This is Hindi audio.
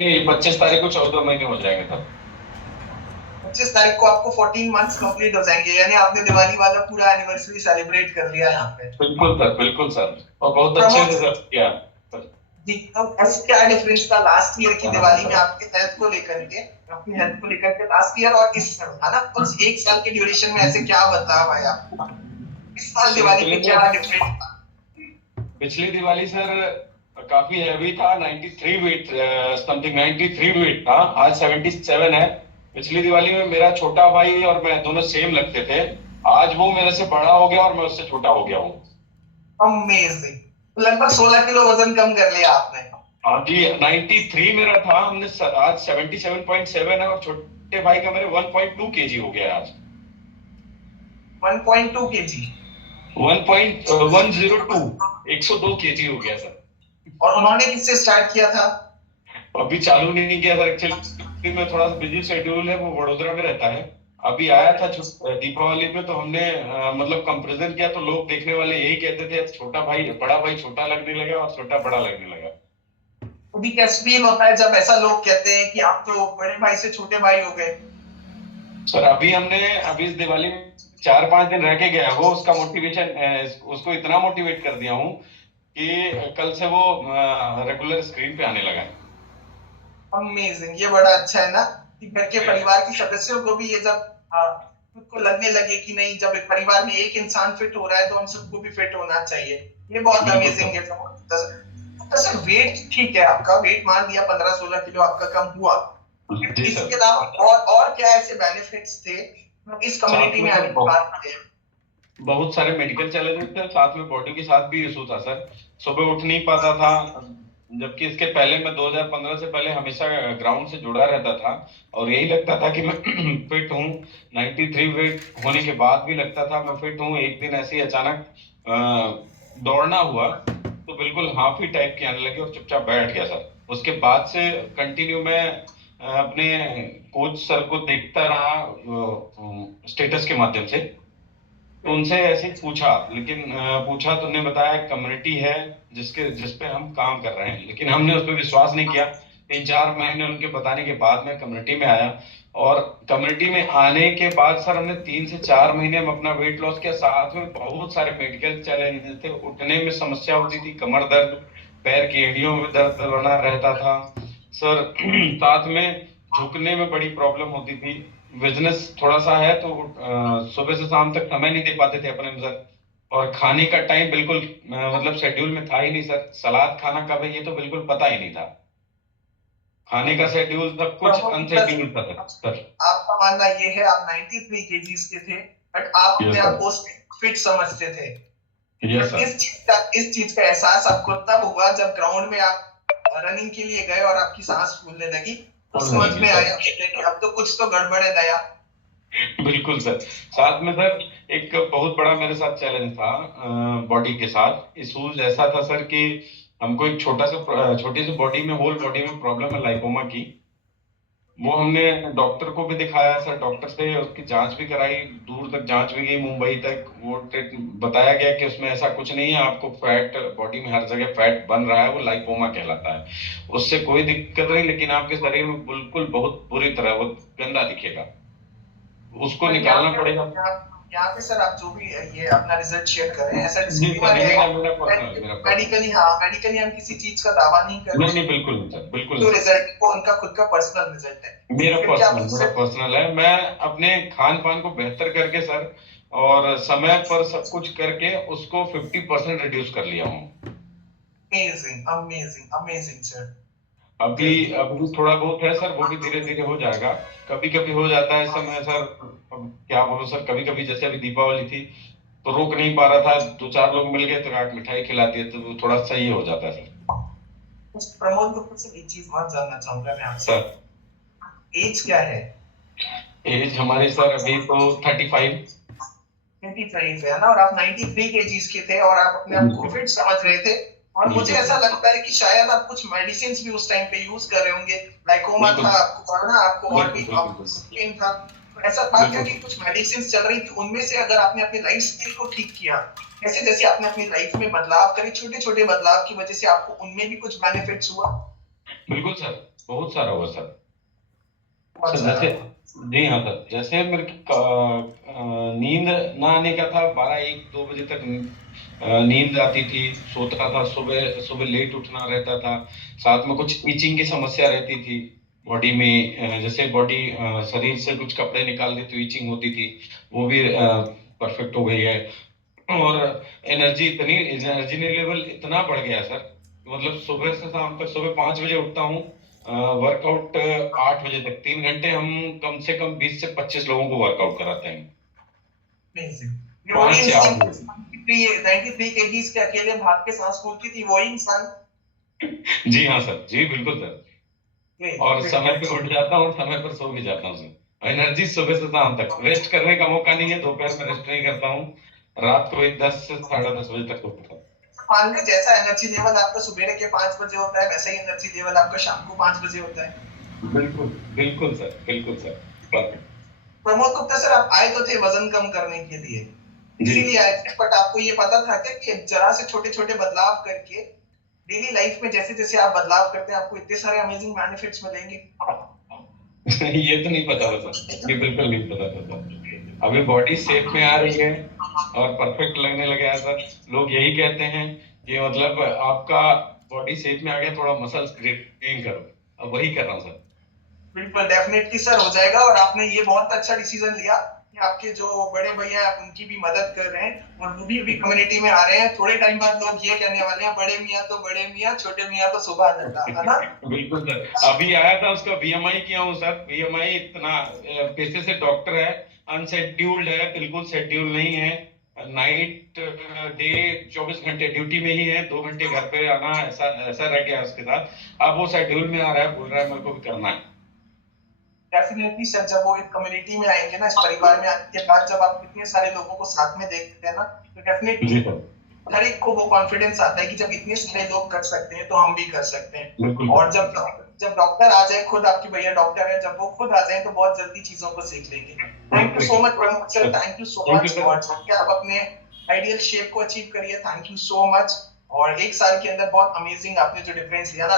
नहीं, 25 तारीख को 14 महीने हो जाएंगे तब। 25 तारीख को आपको 14 मंथ्स कंप्लीट हो जाएंगे, यानी आपने दिवाली वाला पूरा एनिवर्सरी सेलिब्रेट कर लिया यहाँ पे। बिल्कुल सर, बिल्कुल सर। और बहुत अच्छे प्रमोद से सर किया सर। जी, अब ऐसे क्या डिफरेंस था लास्ट ईयर की हाँ दिवाली में सर। आपके हेल्थ को लेकर के, अपनी हेल्थ को लेकर के लास्ट ईयर और इस साल, है ना, कुछ एक साल के ड्यूरेशन में ऐसे क्या बदलाव आया इस साल दिवाली पे, पिछले क्या में डिफरेंस था? पिछली दिवाली सर काफी हैवी था। 93 वेट, समथिंग 93 वेट था। आज 77 है। पिछली दिवाली में मेरा छोटा भाई और मैं दोनों सेम लगते थे। आज वो मेरे से बड़ा हो गया और मैं उससे छोटा हो गया हूँ। अमेजिंग, लगभग 16 किलो वजन कम कर लिया आपने। हाँ जी, 93 मेरा था। आज 77.7 है और छोटे भाई का मेरे 1.2 kg हो गया आज। 1.2 kg। 1.102, 102 kg हो गया सर। और उन्होंने किससे स्टार्ट किया था? अभी चालू नहीं किया सर। एक्चुअली में थोड़ा सा बिजी शेड्यूल है, वो वडोदरा में रहता है। अभी आया था दीपावली पे, तो हमने मतलब कंपैरिजन किया तो लोग देखने वाले यही कहते थे, छोटा भाई बड़ा भाई छोटा लगने लगा और छोटा बड़ा लगने लगा। अभी कैसे फील होता है जब ऐसा लोग कहते हैं कि आप तो बड़े भाई से छोटे भाई हो गए? सर अभी इस दिवाली में 4-5 दिन रह के गया वो। उसका मोटिवेशन, उसको इतना मोटिवेट कर दिया हूँ कि कल से वो रेगुलर स्क्रीन पे आने लगा है। अमेजिंग, ये बड़ा अच्छा है ना, कि घर के परिवार के सदस्यों को भी ये जब खुद को लगने लगे कि नहीं, जब एक परिवार में एक इंसान फिट हो रहा है तो हम सबको भी फिट होना चाहिए। ये बहुत बिल्कुल अमेजिंग सर। है। तो सर वेट ठीक है, आपका वेट मान लिया 15-16 किलो आपका कम हुआ, जी इसके सर। अलावा और क्या ऐसे बेनिफिट्स थे जो इस साथ कम्युनिटी में में सर आने के बाद आए? बहुत सारे मेडिकल चैलेंजेस थे, साथ में बॉडी के साथ भी इशू था सर। सुबह उठ नहीं पाता था। जबकि इसके पहले मैं 2015 से पहले हमेशा ग्राउंड से जुड़ा रहता था और यही लगता था कि मैं फिट हूँ। 93 वेट होने के बाद भी लगता था मैं फिट हूँ। एक दिन ऐसे ही अचानक दौड़ना हुआ तो बिल्कुल हाफ ही टाइप की आने लगी और चुपचाप बैठ गया सर। उसके बाद से कंटिन्यू मैं अपने कोच सर को देखता रहा स्टेटस के माध्यम से। तो उनसे ऐसे ही पूछा, लेकिन पूछा तो उन्होंने बताया कम्युनिटी है जिस पे हम काम कर रहे हैं, लेकिन हमने उस पर विश्वास नहीं किया। 3-4 महीने उनके बताने के बाद मैं कम्युनिटी में आया। और कम्युनिटी में आने के बाद सर हमने 3 से 4 महीने में अपना वेट लॉस किया। साथ में बहुत सारे मेडिकल चैलेंजेस थे। उठने में समस्या होती थी, कमर दर्द, पैर की एड़ियों में दर्द बना रहता था सर। साथ में झुकने में बड़ी प्रॉब्लम होती थी। बिजनेस थोड़ा सा है तो सुबह से शाम तक समय नहीं दे पाते थे अपने में सर। और खाने का टाइम बिल्कुल मतलब शेड्यूल में था ही नहीं सर। सलाद खाना कब है ये तो बिल्कुल पता ही नहीं था। खाने का शेड्यूल सब कुछ प्रमोद सर, अनशेड्यूल था सर सर। आपका मानना ये है आप 93 केजीज के थे, बट आप यस अपने आप सर। को फिट समझते थे। Yes but sir. इस चीज का एहसास आपको तब हुआ जब ग्राउंड में आप रनिंग के लिए गए और आपकी सांस फूलने लगी, तो बोलने समझ लगी में सर। आया कि अब तो कुछ तो गड़बड़ है नया। बिल्कुल सर। साथ में सर एक बहुत बड़ा मेरे साथ चैलेंज था। बॉडी के साथ इशूज ऐसा था सर कि हमको एक छोटी सी बॉडी में, होल बॉडी में प्रॉब्लम है लाइपोमा की। वो हमने डॉक्टर को भी दिखाया सर। डॉक्टर से उसकी जांच भी कराई, दूर तक जांच भी गई, मुंबई तक। वो बताया गया कि उसमें ऐसा कुछ नहीं है, आपको फैट बॉडी में हर जगह फैट बन रहा है, वो लाइपोमा कहलाता है। उससे कोई दिक्कत नहीं, लेकिन आपके शरीर में बिल्कुल बहुत बुरी तरह वो गंदा दिखेगा, उसको बट निकालना पड़ेगा। यहाँ पे सर आप जो भी ये अपना रिजल्ट शेयर करें, ऐसा जी सर, डिस्क्लेमर ये है, मेरा पर्सनल। मेडिकली, हाँ मेडिकली हम किसी चीज का दावा नहीं कर नहीं रहे नहीं, हैं। बिल्कुल नहीं सर, बिल्कुल नहीं जो सर। रिजल्ट वो उनका खुद का पर्सनल रिजल्ट है। फिर क्या मेरा मुझसे? पर्सनल है। मैं अपने खान पान को बेहतर करके सर और समय पर सब कुछ करके उसको 50% रिड्यूस कर लिया हूँ। Amazing amazing amazing sir. अभी ग्रेट। अभी थोड़ा बहुत है सर, वो भी धीरे धीरे हो जाएगा। कभी कभी हो जाता है इस समय सर। अब क्या बोलूं सर, कभी कभी जैसे अभी दीपावली थी तो रोक नहीं पा रहा था। 2-4 लोग मिल गए तो आग मिठाई खिला दिए तो वो थोड़ा सही हो जाता है सर। प्रमोद गुप्ता से एक चीज और जानना चाहूंगा मैं आपसे, सर एज क्या है? एज हमारी सर अभी तो 35। 25 है ना, और आप 93 केजीज के थे और आप अपने आप को बिल्कुल फिट समझ रहे थे। और मुझे बिल्कुल ऐसा सर। लगता है कि शायद आप कुछ मेडिसिन भी उस टाइम पे यूज कर रहे होंगे। लाइकोमा बिल्कुल था सर। आपको, वरना आपको और बिल्कुल भी बिल्कुल बिल्कुल। पेन था। तो ऐसा था क्या बिल्कुल कि सर। कुछ मेडिसिन चल रही थी, उनमें से अगर आपने अपनी लाइफ स्टाइल को ठीक किया, जैसे जैसे आपने अपनी लाइफ में बदलाव करे, छोटे छोटे बदलाव की वजह से आपको उनमें भी कुछ बेनिफिट्स हुआ? बिल्कुल सर। बहुत सारा हुआ सर। बहुत सर सारा। जैसे, जी हाँ सर, जैसे मेरे की नींद ना आने का था, 12 1 2 बजे तक नींद आती थी, सोता था, सुबह सुबह लेट उठना रहता था, साथ में कुछ इचिंग की समस्या रहती थी बॉडी में, जैसे बॉडी शरीर से कुछ कपड़े निकाल दे तो इचिंग होती थी, वो भी परफेक्ट हो गई है। और एनर्जी लेवल इतना बढ़ गया सर, मतलब सुबह से शाम तक, सुबह 5 बजे उठता हूँ, वर्कआउट 8 बजे तक, 3 घंटे हम कम से कम 20 से 25 लोगों को वर्कआउट कराते हैं। अमेजिंग। ये वही 5 से 8 बजे। इंसान 93 केजीज के अकेले भाग के सांस फूलती थी, वही इंसान। जी हाँ सर, जी बिल्कुल सर। और समय पे उठ जाता हूँ, समय पर सो भी जाता हूँ सर। एनर्जी सुबह से शाम तक, रेस्ट करने का मौका नहीं है, दोपहर में रेस्ट नहीं करता हूँ, रात को 10 से 10:30 बजे तक सोता हूँ। मान लो जैसा एनर्जी लेवल आपका सुबह के 5 बजे होता है, वैसा ही एनर्जी लेवल आपका शाम को 5 बजे होता है। बिल्कुल बिल्कुल सर, बिल्कुल sir, perfect. Pramod Gupta sir, आप आए तो थे वजन कम करने के लिए, जी। इसीलिए आए थे, बट आपको ये पता था क्या कि जरा से छोटे छोटे बदलाव करके डेली लाइफ में जैसे जैसे आप बदलाव करते हैं, आपको इतने सारे अमेजिंग बेनिफिट्स मिलेंगे। ये तो नहीं पता था सर, ये बिल्कुल नहीं पता था सर। अभी बॉडी शेप में आ रही है और परफेक्ट लगने लगा है सर। लोग यही कहते हैं कि मतलब आपका बॉडी शेप में आ गया, थोड़ा मसल्स गेन करो, अब वही कर रहा हूँ सर। बिल्कुल डेफिनेटली सर हो जाएगा, और आपने ये बहुत अच्छा डिसीजन लिया कि आपके जो बड़े भैया हैं आप उनकी भी मदद कर रहे हैं, और वो भी अभी कम्युनिटी में आ रहे हैं। थोड़े टाइम बाद लोग ये कहने वाले हैं, बड़े मियाँ तो बड़े मियाँ, छोटे मियाँ तो सुबह नड्डा, है ना? बिल्कुल सर, अभी आया था, उसका बीएमआई किया हूँ सर। बीएमआई इतना, पेशे से डॉक्टर है, अनशेड्यूल्ड है, बिल्कुल शेड्यूल नहीं है। नाइट डे 24 घंटे ड्यूटी में ही है, 2 घंटे घर पे आना, ऐसा ऐसा रह गया उसके साथ। अब वो शेड्यूल में आ रहा है, बोल रहा है मेरे को भी करना है। डेफिनेटली सर, जब वो एक कम्युनिटी में आएंगे ना, इस परिवार में आने के बाद, जब आप इतने सारे लोगों को साथ में देखते हैं ना, तो डेफिनेटली जी सर, हर एक को वो कॉन्फिडेंस आता है कि जब इतने सारे लोग कर सकते हैं तो हम भी कर सकते हैं। बिल्कुल और सर। जब डॉक्टर आ जाए, खुद आपके भैया डॉक्टर है, जब वो खुद आ जाए तो बहुत जल्दी चीजों को सीख लेंगे। Thank you so much Pramod sir, thank you so thank you much, sir. और जाके आप अपने आइडियल शेप को अचीव करिए। Thank you so much. और 1 साल के अंदर बहुत अमेजिंग आपने जो डिफरेंस लिया ना,